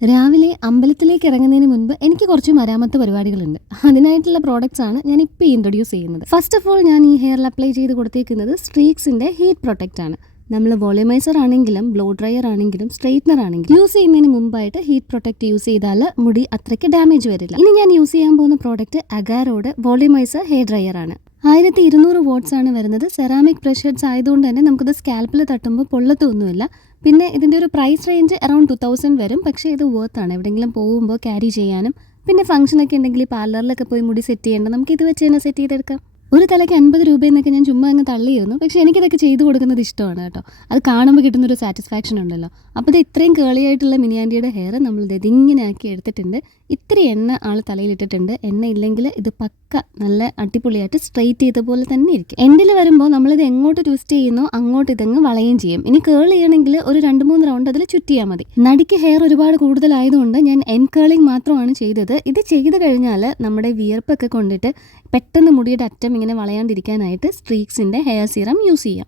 രാവിലെ അമ്പലത്തിലേക്ക് ഇറങ്ങുന്നതിന് മുൻപ് എനിക്ക് കുറച്ച് മരാമത്ത് പരിപാടികളുണ്ട്. അതിനായിട്ടുള്ള പ്രോഡക്റ്റ്സ് ആണ് ഞാൻ ഇപ്പോൾ ഇൻട്രൊഡ്യൂസ് ചെയ്യുന്നത്. ഫസ്റ്റ് ഓഫ് ഓൾ ഞാൻ ഈ ഹെയറിൽ അപ്ലൈ ചെയ്ത് കൊടുത്തേക്കുന്നത് സ്ട്രീക്സിന്റെ ഹീറ്റ് പ്രൊട്ടക്റ്റ് ആണ്. നമ്മൾ വോളിമൈസർ ആണെങ്കിലും ബ്ലോ ഡ്രയർ ആണെങ്കിലും സ്ട്രെയിറ്റ്നർ ആണെങ്കിലും യൂസ് ചെയ്യുന്നതിന് മുമ്പായിട്ട് ഹീറ്റ് പ്രൊട്ടക്റ്റ് യൂസ് ചെയ്താൽ മുടി അത്രയ്ക്ക് ഡാമേജ് വരില്ല. ഇനി ഞാൻ യൂസ് ചെയ്യാൻ പോകുന്ന പ്രോഡക്റ്റ് അഗാരോയുടെ വോളിമൈസർ ഹെയർ ഡ്രയർ ആണ്. 1200 വാട്ട്സ് ആണ് വരുന്നത്. സെറാമിക് ബ്രഷെഡ്സ് ആയതുകൊണ്ട് തന്നെ നമുക്കത് സ്കാൽപ്പിൽ തട്ടുമ്പോൾ പൊള്ളത്തൊന്നുമില്ല. പിന്നെ ഇതിൻ്റെ ഒരു പ്രൈസ് റേഞ്ച് അറൗണ്ട് 2000 വരും. പക്ഷേ ഇത് വർത്ത് ആണ്. എവിടെയെങ്കിലും പോകുമ്പോൾ ക്യാരി ചെയ്യാനും പിന്നെ ഫംഗ്ഷനൊക്കെ ഉണ്ടെങ്കിൽ പാർലറിലൊക്കെ പോയി മുടി സെറ്റ് ചെയ്യേണ്ട നമുക്ക് ഇത് വെച്ച് തന്നെ സെറ്റ് ചെയ്തെടുക്കാം. ഒരു തലയ്ക്ക് 50 രൂപയെന്നൊക്കെ ഞാൻ ചുമ്മാ അങ്ങ് തള്ളിയിരുന്നു. പക്ഷേ എനിക്കിതൊക്കെ ചെയ്ത് കൊടുക്കുന്നത് ഇഷ്ടമാണ് കേട്ടോ. അത് കാണുമ്പോൾ കിട്ടുന്നൊരു സാറ്റിസ്ഫാക്ഷൻ ഉണ്ടല്ലോ. അപ്പോൾ ഇത് ഇത്രയും കേളിയായിട്ടുള്ള മിനിയാൻറ്റിയുടെ ഹെയർ നമ്മൾ ഇതിങ്ങനെ ആക്കി എടുത്തിട്ടുണ്ട്. ഇത്തിരി എണ്ണ ആൾ തലയിലിട്ടിട്ടുണ്ട്. എണ്ണ ഇല്ലെങ്കിൽ ഇത് പക്ക നല്ല അടിപൊളിയായിട്ട് സ്ട്രെയിറ്റ് ചെയ്ത പോലെ തന്നെ ഇരിക്കും. എൻഡിൽ വരുമ്പോൾ നമ്മളിത് എങ്ങോട്ട് ട്വിസ്റ്റ് ചെയ്യുന്നോ അങ്ങോട്ട് ഇതങ്ങ് വളയുകയും ചെയ്യും. ഇനി കേൾ ചെയ്യണമെങ്കിൽ ഒരു 2-3 റൗണ്ട് അതിൽ ചുറ്റിയാൽ മതി. നടിക്ക് ഹെയർ ഒരുപാട് കൂടുതലായതുകൊണ്ട് ഞാൻ എൻഡ് കേളിങ് മാത്രമാണ് ചെയ്തത്. ഇത് ചെയ്ത് കഴിഞ്ഞാൽ നമ്മുടെ വിയർപ്പൊക്കെ കൊണ്ടിട്ട് പെട്ടെന്ന് മുടിയുടെ അറ്റം ഇങ്ങനെ വളയാണ്ടിരിക്കാനായിട്ട് സ്ട്രീക്സിൻ്റെ ഹെയർ സീറം യൂസ് ചെയ്യാം.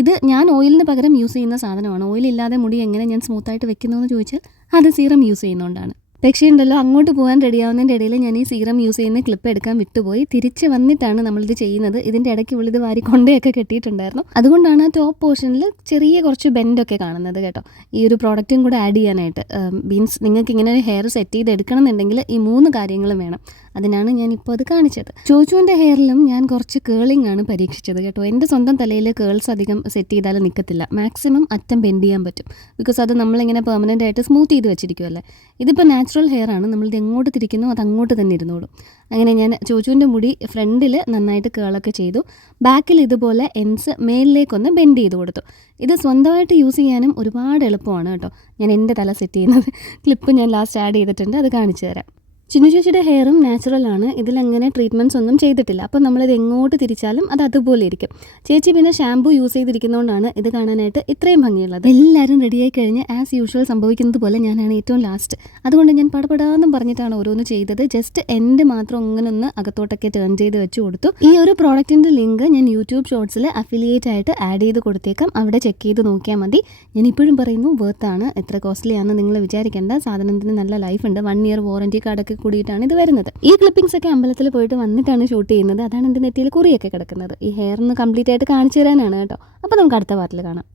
ഇത് ഞാൻ ഓയിലിന് പകരം യൂസ് ചെയ്യുന്ന സാധനമാണ്. ഓയിലില്ലാതെ മുടി എങ്ങനെ ഞാൻ സ്മൂത്തായിട്ട് വെക്കുന്നതെന്ന് ചോദിച്ചാൽ അത് സീറം യൂസ് ചെയ്യുന്നതുകൊണ്ടാണ്. പക്ഷേ ഉണ്ടല്ലോ, അങ്ങോട്ട് പോകാൻ റെഡിയാവുന്നതിൻ്റെ ഇടയിൽ ഞാൻ ഈ സീറം യൂസ് ചെയ്യുന്ന ക്ലിപ്പ് എടുക്കാൻ വിട്ടുപോയി. തിരിച്ച് വന്നിട്ടാണ് നമ്മളിത് ചെയ്യുന്നത്. ഇതിൻ്റെ ഇടയ്ക്ക് ഉള്ളിത് വാരി കൊണ്ടയൊക്കെ കെട്ടിയിട്ടുണ്ടായിരുന്നു. അതുകൊണ്ടാണ് ടോപ്പ് പോർഷനിൽ ചെറിയ കുറച്ച് ബെൻഡൊക്കെ കാണുന്നത് കേട്ടോ. ഈ ഒരു പ്രോഡക്റ്റും കൂടെ ആഡ് ചെയ്യാനായിട്ട് മീൻസ് നിങ്ങൾക്ക് ഇങ്ങനെ ഒരു ഹെയർ സെറ്റ് ചെയ്ത് എടുക്കണം എന്നുണ്ടെങ്കിൽ ഈ 3 കാര്യങ്ങളും വേണം. അതിനാണ് ഞാൻ ഇപ്പോൾ അത് കാണിച്ചത്. ചോച്ചുവിൻ്റെ ഹെയറിലും ഞാൻ കുറച്ച് കേളിംഗ് ആണ് പരീക്ഷിച്ചത് കേട്ടോ. എൻ്റെ സ്വന്തം തലയിൽ കേൾസ് അധികം സെറ്റ് ചെയ്താൽ നിൽക്കത്തില്ല. മാക്സിമം അറ്റം ബെൻഡ് ചെയ്യാൻ പറ്റും. ബിക്കോസ് അത് നമ്മളിങ്ങനെ പെർമനൻ്റ് ആയിട്ട് സ്മൂത്ത് ചെയ്ത് വെച്ചിരിക്കുമല്ലേ. ഇതിപ്പോൾ നാച്ചുറൽ ഹെയർ ആണ്. നമ്മളിത് എങ്ങോട്ട് തിരിക്കുന്നോ അത് അങ്ങോട്ട് തന്നെ ഇരുന്നോളും. അങ്ങനെ ഞാൻ ചോച്ചുവിൻ്റെ മുടി ഫ്രണ്ടിൽ നന്നായിട്ട് കേളൊക്കെ ചെയ്തു. ബാക്കിൽ ഇതുപോലെ എൻസ് മേലിലേക്കൊന്ന് ബെൻഡ് ചെയ്ത് കൊടുത്തു. ഇത് സ്വന്തമായിട്ട് യൂസ് ചെയ്യാനും ഒരുപാട് എളുപ്പമാണ് കേട്ടോ. ഞാൻ എൻ്റെ തല സെറ്റ് ചെയ്യുന്നത് ക്ലിപ്പ് ഞാൻ ലാസ്റ്റ് ആഡ് ചെയ്തിട്ടുണ്ട്. അത് കാണിച്ചു തരാം. ചിന്നു ചേച്ചിയുടെ ഹെയറും നാച്ചുറലാണ്. ഇതിലങ്ങനെ ട്രീറ്റ്മെൻറ്റ്സ് ഒന്നും ചെയ്തിട്ടില്ല. അപ്പോൾ നമ്മളിത് എങ്ങോട്ട് തിരിച്ചാലും അത് അതുപോലെ ഇരിക്കും. ചേച്ചി പിന്നെ ഷാമ്പൂ യൂസ് ചെയ്തിരിക്കുന്നതുകൊണ്ടാണ് ഇത് കാണാനായിട്ട് ഇത്രയും ഭംഗിയുള്ളത്. എല്ലാവരും റെഡിയായി കഴിഞ്ഞ് ആസ് യൂഷ്വൽ സംഭവിക്കുന്നത് പോലെ ഞാനാണ് ഏറ്റവും ലാസ്റ്റ്. അതുകൊണ്ട് ഞാൻ പടപടാന്നും പറഞ്ഞിട്ടാണ് ഓരോന്ന് ചെയ്തത്. ജസ്റ്റ് എൻ്റെ മാത്രം അങ്ങനെ ഒന്ന് അകത്തോട്ടൊക്കെ ടേൺ ചെയ്ത് വെച്ച് കൊടുത്തു. ഈ ഒരു പ്രോഡക്റ്റിൻ്റെ ലിങ്ക് ഞാൻ യൂട്യൂബ് ഷോർട്സിൽ അഫിലിയേറ്റ് ആയിട്ട് ആഡ് ചെയ്ത് കൊടുത്തേക്കാം. അവിടെ ചെക്ക് ചെയ്ത് നോക്കിയാൽ മതി. ഞാൻ ഇപ്പോഴും പറയുന്നു, വേർത്താണ്. എത്ര കോസ്റ്റ്ലി ആണെന്ന് നിങ്ങൾ വിചാരിക്കേണ്ട. സാധനത്തിന് നല്ല ലൈഫ് ഉണ്ട്. 1 ഇയർ വാറൻറ്റി കാർഡൊക്കെ കൂടിയിട്ടാണ് ഇത് വരുന്നത്. ഈ ക്ലിപ്പിംഗ്സ് ഒക്കെ അമ്പലത്തിൽ പോയിട്ട് വന്നിട്ടാണ് ഷൂട്ട് ചെയ്യുന്നത്. അതാണ് എൻ്റെ നെറ്റിയിൽ കുറിയൊക്കെ കിടക്കുന്നത്. ഈ ഹെയർ ഒന്ന് കംപ്ലീറ്റ് ആയിട്ട് കാണിച്ചു തരാനാണ് കേട്ടോ. അപ്പോൾ നമുക്ക് അടുത്ത പാർട്ടിൽ കാണാം.